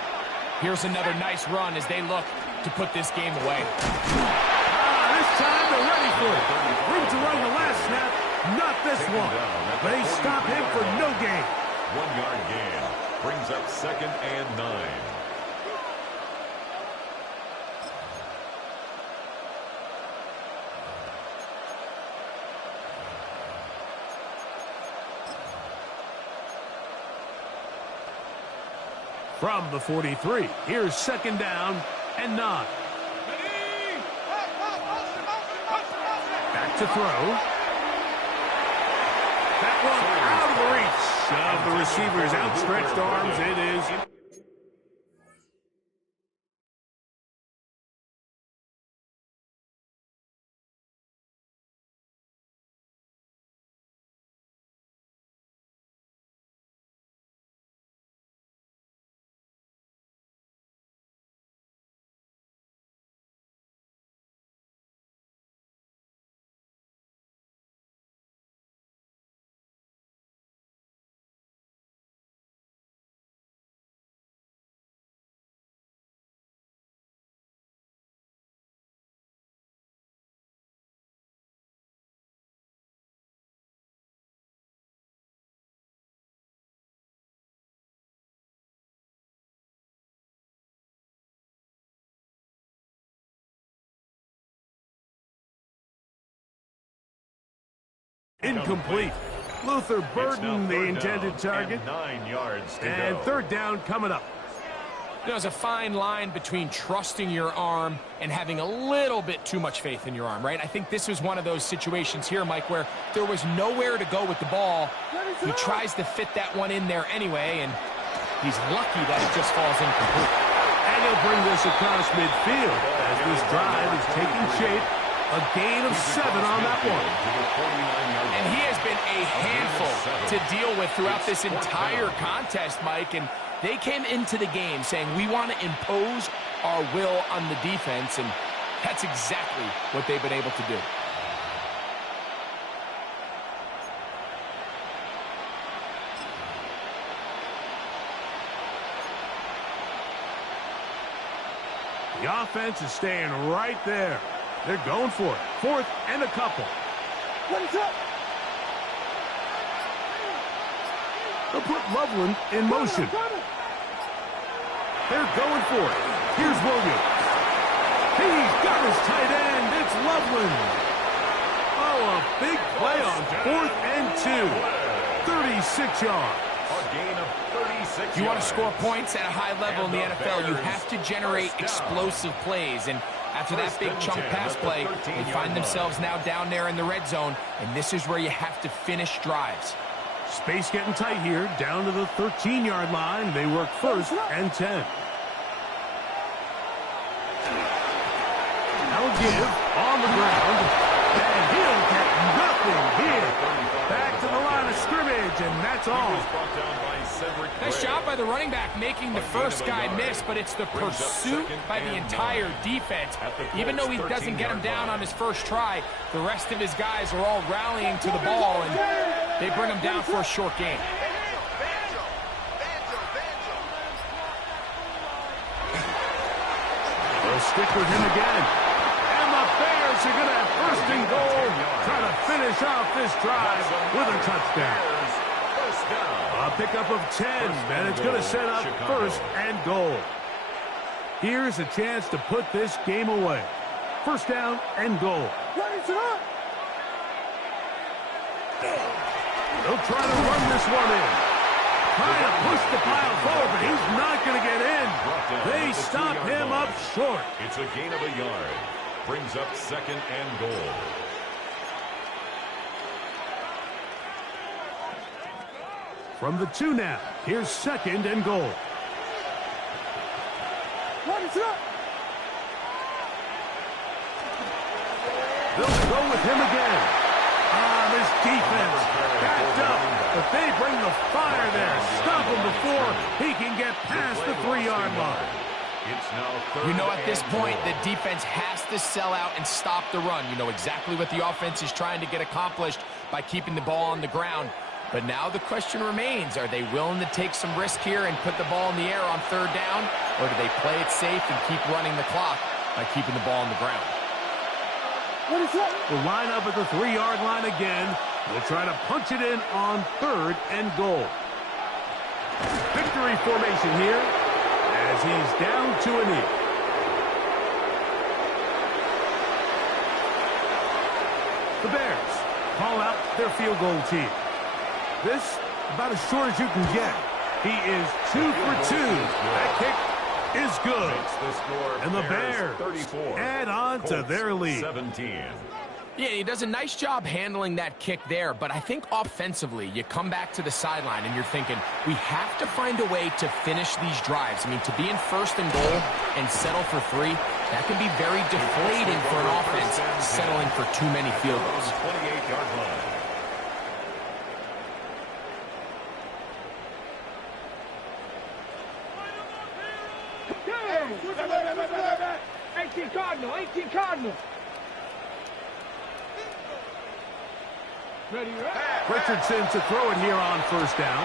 Here's another nice run as they look to put this game away. This time they're ready for it. Room to run the last snap, not this one. They stop him for no gain. 1-yard gain brings up second and 9. From the 43, here's second down and 9. Back to throw. That one out of the reach of the receiver's outstretched arms. It is. Incomplete. Luther Burden, the intended target. 9 yards to and go. third down coming up. There's a fine line between trusting your arm and having a little bit too much faith in your arm, right? I think this was one of those situations here, Mike, where there was nowhere to go with the ball. He tries to fit that one in there anyway, and he's lucky that it just falls incomplete. And he'll bring this across midfield as this drive is taking shape. A gain of 7 on that one. And he has been a handful to deal with throughout this entire contest, Mike. And they came into the game saying, we want to impose our will on the defense. And that's exactly what they've been able to do. The offense is staying right there. They're going for it. Fourth and a couple. What is up? They'll put Loveland in motion. They're going for it. Here's Williams. He's got his tight end. It's Loveland. Oh, a big play on 4th and 2. 36 yards. A gain of 36 You want to yards. score points at a high level in the NFL, you have to generate explosive plays. And after that big chunk pass play, they find themselves now down there in the red zone, and this is where you have to finish drives. Space getting tight here, down to the 13-yard line. They work 1st and 10. Now give on the ground, and he'll get nothing here. Back to the line of scrimmage, and that's all. Nice job by the running back making the first guy miss, but it's the pursuit by the entire defense. Even though he doesn't get him down on his first try, the rest of his guys are all rallying to the ball, and they bring him down for a short gain. They'll stick with him again. And the Bears are going to have 1st and goal, trying to finish off this drive with a touchdown. A pickup of 10, and it's going to set up 1st and goal. Here's a chance to put this game away. 1st down and goal. They'll try to run this one in. Trying to push the pile forward, but he's not going to get in. They stop him up short. It's a gain of a yard. Brings up second and goal. From the 2 now, here's second and goal. What is up? They'll go with him again. This defense backed up, but they bring the fire there. Stop him before he can get past the 3-yard line. It's now third. You know, at this point, the defense has to sell out and stop the run. You know exactly what the offense is trying to get accomplished by keeping the ball on the ground. But now the question remains, are they willing to take some risk here and put the ball in the air on 3rd down? Or do they play it safe and keep running the clock by keeping the ball on the ground? What is up? We'll line up at the 3-yard line again. We'll try to punch it in on 3rd and goal. Victory formation here as he's down to a knee. The Bears call out their field goal team. This about as short as you can get. He is 2 for 2. That kick is good. And the Bears add on to their lead. 17. Yeah, he does a nice job handling that kick there, but I think offensively, you come back to the sideline and you're thinking, we have to find a way to finish these drives. I mean, to be in 1st and goal and settle for 3, that can be very deflating for an offense settling for too many field goals. 28-yard line. Hey, 18 Cardinal, 18 Cardinal. Ready, Richardson to throw it here on 1st down.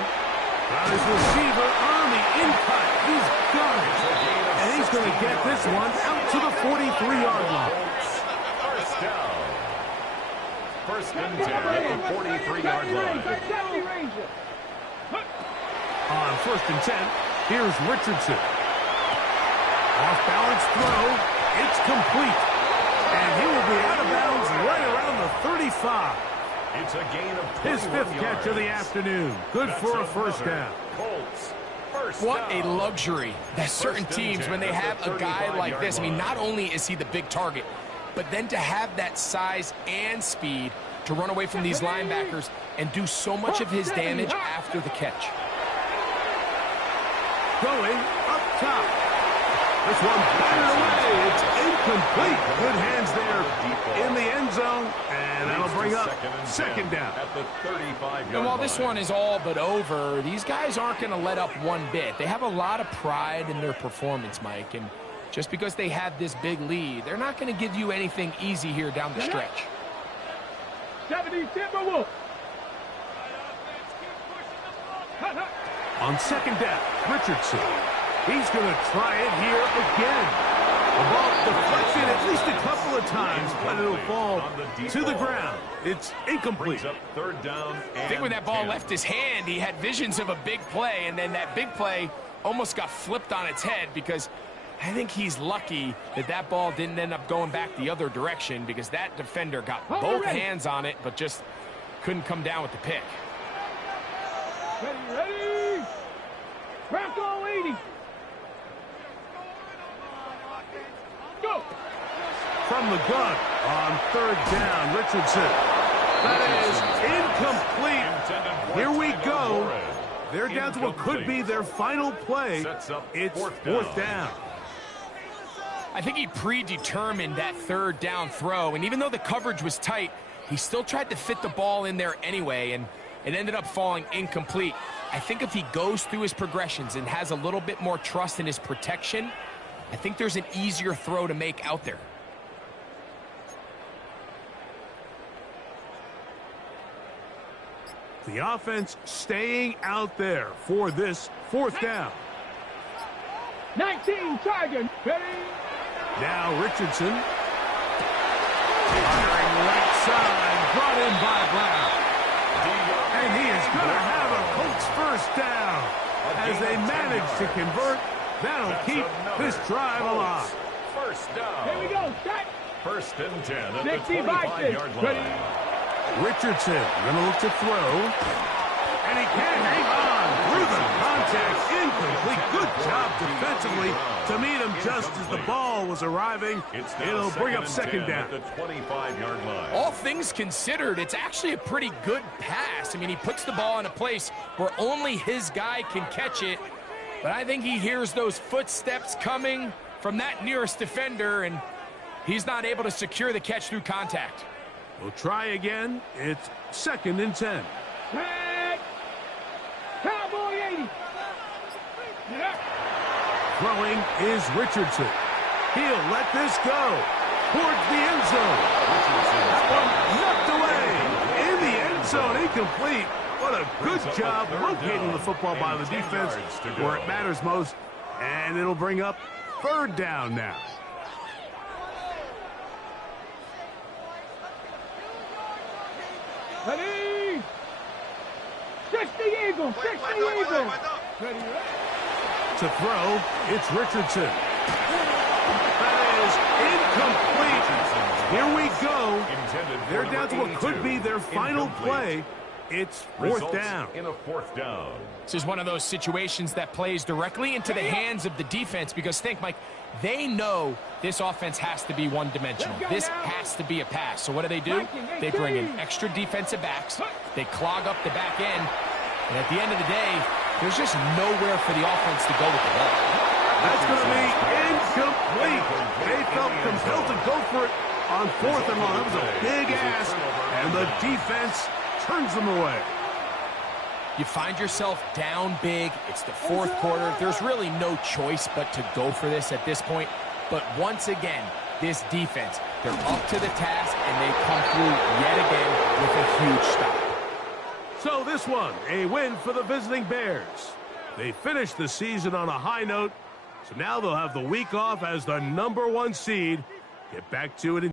Got his receiver on the in-cut. He's got it. And he's going to get this one out to the 43-yard line. First down. 1st and 10 at the 43-yard line. On 1st and 10, here's Richardson. Off-balance throw. It's complete. And he will be out of bounds right around the 35. It's a gain of 21 His 5th catch of the afternoon. Good for a 1st down. Colts. First What down. a luxury that certain teams, when they have a guy like this, I mean, not only is he the big target, but then to have that size and speed to run away from these linebackers and do so much of his damage after the catch. Going up top. This one batted away. It's incomplete. Good hands there in the end zone. And that'll bring up 2nd down. At the 35-yard And while this line. one is all but over, these guys aren't going to let up one bit. They have a lot of pride in their performance, Mike. And just because they have this big lead, they're not going to give you anything easy here down the stretch. 70 Timberwolves. On 2nd down, Richardson. He's going to try it here again. The ball deflected at least a couple of times, but it'll fall to the ground. It's incomplete. Brings up 3rd down. I think when that ball left his hand, he had visions of a big play, and then that big play almost got flipped on its head because I think he's lucky that that ball didn't end up going back the other direction because that defender got both hands on it but just couldn't come down with the pick. Ready? Bronco 80. Go. From the gun on 3rd down, Richardson. That is incomplete. Here we go. They're down to what could be their final play. It's 4th down. I think he predetermined that 3rd down throw, and even though the coverage was tight, he still tried to fit the ball in there anyway, and it ended up falling incomplete. I think if he goes through his progressions and has a little bit more trust in his protection, I think there's an easier throw to make out there. The offense staying out there for this 4th down. 19 Tiger. Ready? Now Richardson. Firing right side, brought in by Brown. And he is going to have a Colts 1st down. As they manage to convert, that'll keep this drive alive. First down. Here we go. Set. 1st and 10 at the 60 by 6. 25-yard line. Ready? Richardson going to look to throw. And he can't hang on. through the contact, incomplete. Good job defensively to meet him just as the ball was arriving. It'll bring up second down. At the 25-yard line. All things considered, it's actually a pretty good pass. I mean, he puts the ball in a place where only his guy can catch it. But I think he hears those footsteps coming from that nearest defender, and he's not able to secure the catch through contact. We'll try again. It's 2nd and 10. Tag. Cowboy 80. Yeah. Throwing is Richardson. He'll let this go towards the end zone. That one knocked away in the end zone, incomplete. What a good job locating the football by the defense where it matters most. And it'll bring up 3rd down now. Ready. 60 Eagle. 60 Eagle. Ready. To throw, it's Richardson. That is incomplete. Here we go. They're down to what could be their final play. It's 4th down. In a 4th down. This is one of those situations that plays directly into the hands of the defense because think, Mike, they know this offense has to be one-dimensional. This has to be a pass. So what do? They bring in extra defensive backs. They clog up the back end. And at the end of the day, there's just nowhere for the offense to go with the ball. That's going to be incomplete. They felt compelled to go for it on 4th and long. That was a big ask. And the defense turns them away. You find yourself down big. It's the 4th quarter. There's really no choice but to go for this at this point. But once again, this defense, they're up to the task, and they come through yet again with a huge stop. So this one, a win for the visiting Bears. They finished the season on a high note, so now they'll have the week off as the #1 seed. Get back to it in